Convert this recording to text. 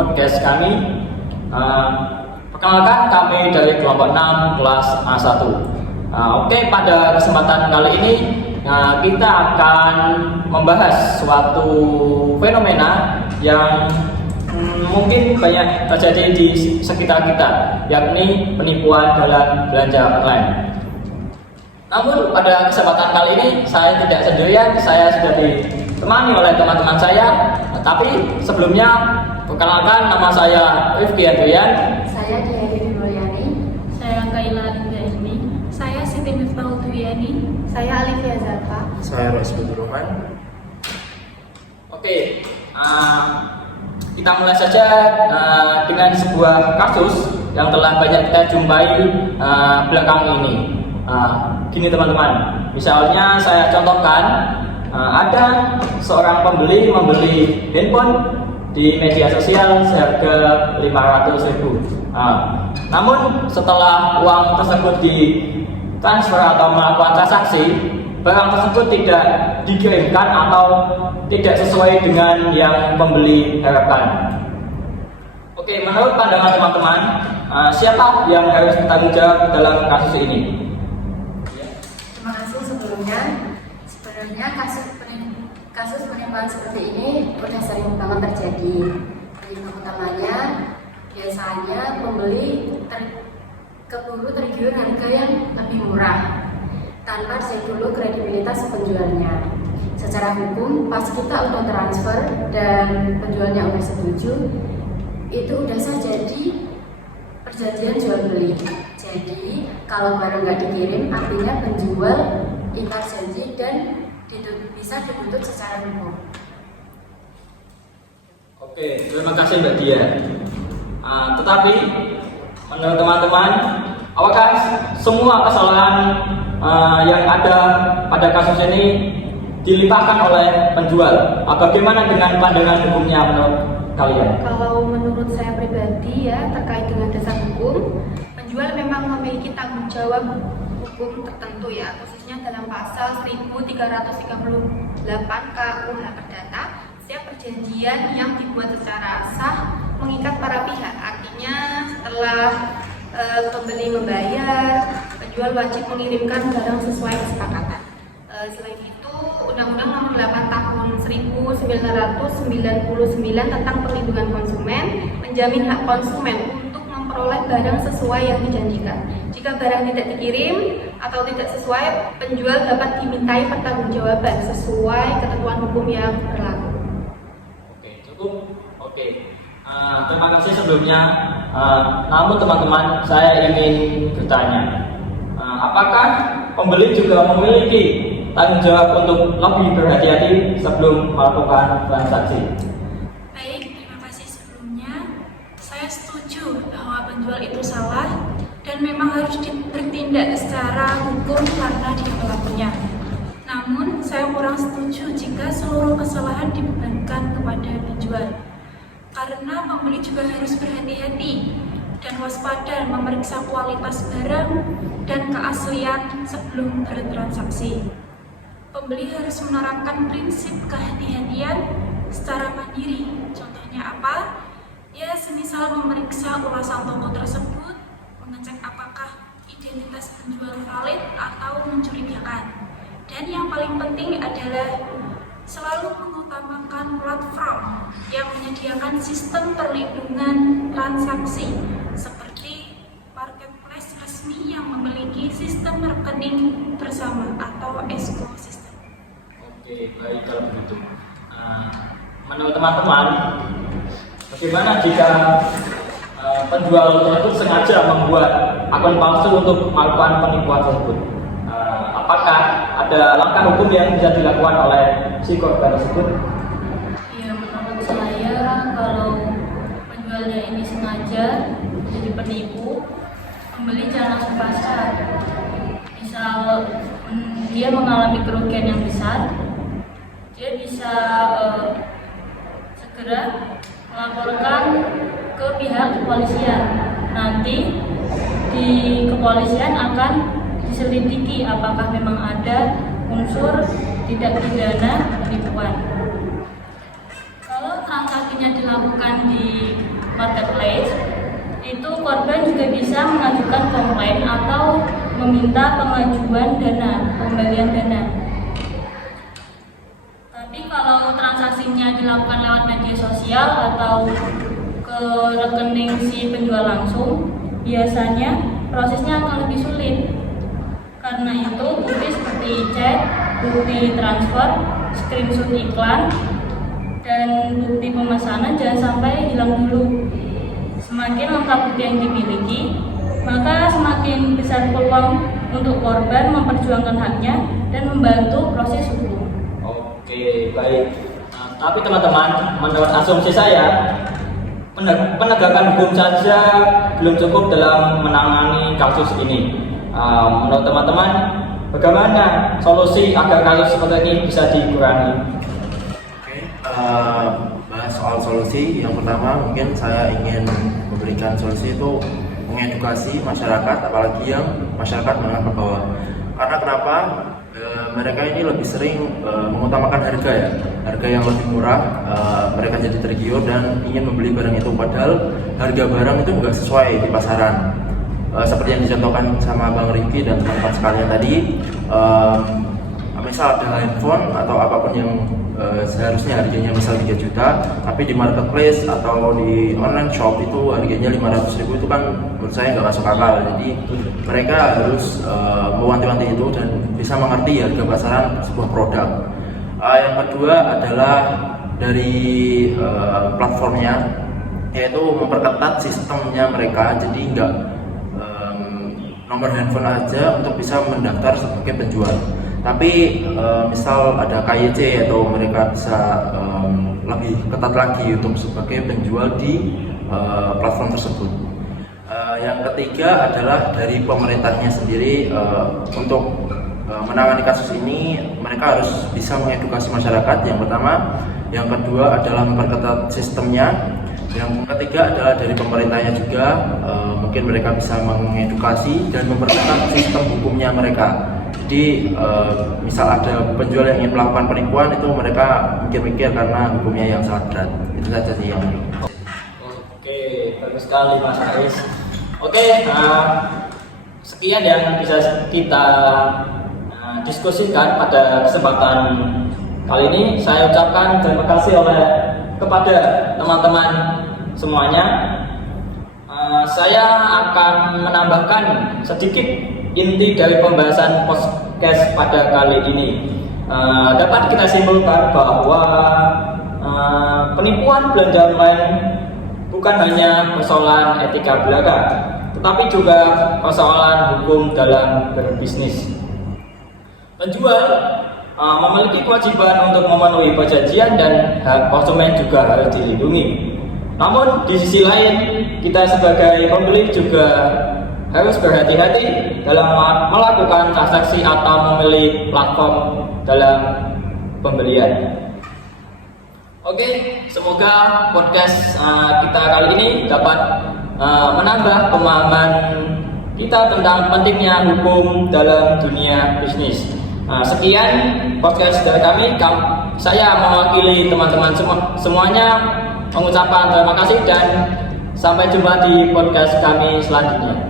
podcast kami. Perkenalkan, kami dari kelompok 6 kelas A1. Oke, pada kesempatan kali ini kita akan membahas suatu fenomena yang mungkin banyak terjadi di sekitar kita, yakni penipuan dalam belanja online. Namun pada kesempatan kali ini saya tidak sendirian, saya sudah ditemani oleh teman-teman saya. Tapi sebelumnya, perkenalkan, nama saya Rifki Adrian. Saya Diani Mulyani. Saya Kaila Indah. Saya Siti Miftahul Duyani. Saya Alifia Zalfa. Saya Rosbud Roman. Oke, kita mulai saja dengan sebuah kasus yang telah banyak kita jumpai belakangan ini. Gini teman-teman, misalnya saya contohkan, ada seorang pembeli membeli handphone di media sosial seharga 500.000. Namun setelah uang tersebut ditransfer atau melakukan transaksi, barang tersebut tidak dikirimkan atau tidak sesuai dengan yang pembeli harapkan. Oke, menurut pandangan teman-teman, siapa yang harus bertanggung jawab dalam kasus ini? Terima kasih sebelumnya. Sebenarnya kasus penipuan seperti ini udah sering banget terjadi. Penyebab utamanya biasanya pembeli keburu tergiur harga yang lebih murah tanpa dicek dulu kredibilitas penjualnya. Secara hukum, pas kita udah transfer dan penjualnya udah setuju, itu udah sah jadi perjanjian jual beli. Jadi kalau barang nggak dikirim, artinya penjual ingkar janji dan bisa dituntut secara hukum. Oke, terima kasih Mbak Dia. Tetapi menurut teman-teman, apakah semua kesalahan yang ada pada kasus ini dilimpahkan oleh penjual? Bagaimana dengan pandangan hukumnya menurut kalian? Kalau menurut saya pribadi ya, terkait dengan dasar hukum, penjual memang memiliki tanggung jawab hukum tertentu ya, khususnya dalam pasal 1338 KUH Perdata. Setiap perjanjian yang dibuat secara sah mengikat para pihak. Artinya setelah pembeli membayar, penjual wajib mengirimkan barang sesuai kesepakatan. Selain itu, Undang-Undang Nomor 8 Tahun 1999 tentang Perlindungan Konsumen menjamin hak konsumen untuk memperoleh barang sesuai yang dijanjikan. Jika barang tidak dikirim atau tidak sesuai, penjual dapat dimintai pertanggungjawaban sesuai ketentuan hukum yang berlaku. Oke, cukup. Oke. Terima kasih sebelumnya. Namun teman-teman, saya ingin bertanya, apakah pembeli juga memiliki tanggung jawab untuk lebih berhati-hati sebelum melakukan transaksi? Baik, terima kasih sebelumnya. Saya setuju bahwa penjual itu salah dan memang harus bertindak secara hukum karena dia pelakunya. Namun, saya kurang setuju jika seluruh kesalahan dibebankan kepada penjual. Karena pembeli juga harus berhati-hati dan waspada memeriksa kualitas barang dan keaslian sebelum bertransaksi. Pembeli harus menerapkan prinsip kehati-hatian secara mandiri. Contohnya apa? Ya, semisal memeriksa ulasan toko tersebut, mengecek apakah identitas penjual valid atau mencurigakan. Dan yang paling penting adalah selalu mengutamakan platform yang menyediakan sistem perlindungan transaksi seperti marketplace resmi yang memiliki sistem rekening bersama atau ESCO system. Oke, baik kalau begitu. Menurut teman-teman, bagaimana jika penjual tersebut sengaja membuat akun palsu untuk melakukan penipuan tersebut? Apakah ada langkah hukum yang bisa dilakukan oleh si korban tersebut? Ya, menurut saya kalau penjualnya ini sengaja jadi penipu, pembeli jangan langsung pasrah. Misal dia mengalami kerugian yang besar, dia bisa segera melaporkan ke pihak kepolisian. Nanti di kepolisian akan diselidiki apakah memang ada unsur tindak pidana penipuan. Kalau transaksinya dilakukan di marketplace, itu korban juga bisa mengajukan komplain atau meminta pengajuan dana, pembalian dana. Tapi kalau transaksinya dilakukan lewat media sosial atau ke rekening si penjual langsung, biasanya prosesnya akan lebih sulit. Karena itu, bukti seperti chat, bukti transfer, screenshot iklan, dan bukti pemesanan jangan sampai hilang dulu. Semakin lengkap bukti yang dimiliki, maka semakin besar peluang untuk korban memperjuangkan haknya dan membantu proses hukum. Oke, baik. Tapi teman-teman, menurut asumsi saya, penegakan hukum saja belum cukup dalam menangani kasus ini. Menurut teman-teman, bagaimana solusi agar kasus seperti ini bisa dikurangi? Bahas soal solusi, yang pertama mungkin saya ingin memberikan solusi itu mengedukasi masyarakat, apalagi yang masyarakat menengah ke bawah. Karena kenapa? Mereka ini lebih sering mengutamakan harga ya, harga yang lebih murah. Mereka jadi tergiur dan ingin membeli barang itu, padahal harga barang itu nggak sesuai di pasaran. Seperti yang dicontohkan sama Bang Riki dan teman-teman sekalian tadi, misal ada handphone atau apapun yang seharusnya harganya misal 3 juta, tapi di marketplace atau di online shop itu harganya 500.000, itu kan menurut saya nggak masuk akal. Jadi mereka harus mewanti-wanti itu dan bisa mengerti harga pasaran sebuah produk. Yang kedua adalah dari platformnya, yaitu memperketat sistemnya mereka, jadi nggak nomor handphone aja untuk bisa mendaftar sebagai penjual. Tapi misal ada KYC atau mereka bisa lebih ketat lagi untuk sebagai penjual di platform tersebut. Yang ketiga adalah dari pemerintahnya sendiri, untuk menangani kasus ini mereka harus bisa mengedukasi masyarakat, yang pertama. Yang kedua adalah memperketat sistemnya. Yang ketiga adalah dari pemerintahnya juga, mungkin mereka bisa mengedukasi dan memperketat sistem hukumnya mereka. Jadi misal ada penjual yang ingin melakukan penipuan, itu mereka mikir-mikir karena hukumnya yang sangat berat. Itu saja sih yang. Oke, bagus sekali Mas Aris. Oke, sekian yang bisa kita diskusikan pada kesempatan kali ini. Saya ucapkan terima kasih kepada teman-teman semuanya. Saya akan menambahkan sedikit inti dari pembahasan podcast pada kali ini. Dapat kita simpulkan bahwa penipuan belanja online bukan hanya persoalan etika belaka, tetapi juga persoalan hukum dalam berbisnis. Penjual memiliki kewajiban untuk memenuhi perjanjian dan hak konsumen juga harus dilindungi. Namun di sisi lain, kita sebagai pembeli juga harus berhati-hati dalam melakukan transaksi atau memilih platform dalam pembelian. Oke, semoga podcast kita kali ini dapat menambah pemahaman kita tentang pentingnya hukum dalam dunia bisnis. Sekian podcast dari kami. Saya mewakili teman-teman semuanya mengucapkan terima kasih dan sampai jumpa di podcast kami selanjutnya.